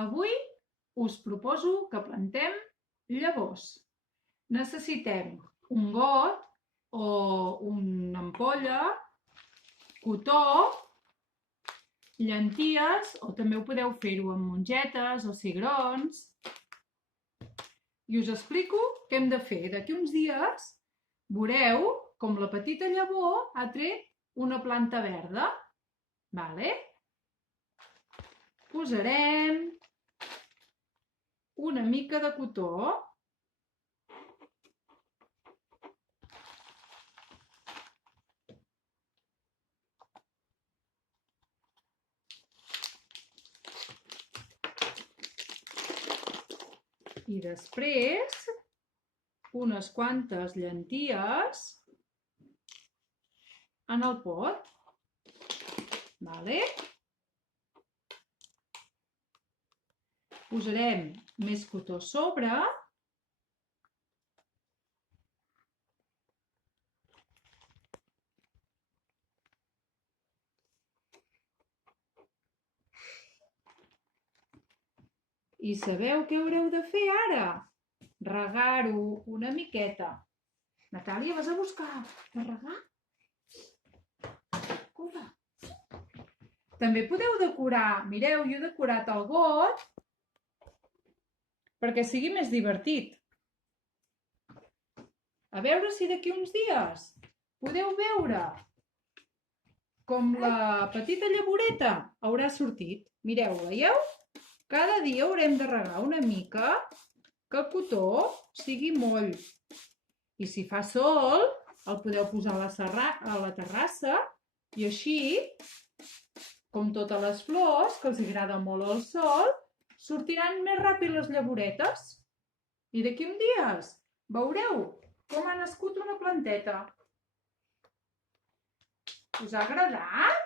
Avui us proposo que plantem llavors. Necessitem un got o una ampolla, cotó, llenties, o també ho podeu fer-ho amb mongetes o cigrons. I us explico què hem de fer. D'aquí uns dies veureu com la petita llavor ha tret una planta verda. Vale? Posarem una mica de cotó. I després unes quantes llenties en el pot. Vale? Posarem més cotó a sobre. I sabeu què haureu de fer ara? Regar-ho una miqueta. Natàlia, vas a buscar per regar? Corre. També podeu decorar. Mireu, jo he decorat el got perquè sigui més divertit. A veure si d'aquí uns dies podeu veure com la petita llavoreta haurà sortit. Mireu, veieu? Cada dia haurem de regar una mica que el cotó sigui moll. I si fa sol, el podeu posar a la terrassa i així, com totes les flors, que els agrada molt el sol, sortiran més ràpid les llavoretes. I d'aquí uns dies veureu com ha nascut una planteta. Us ha agradat?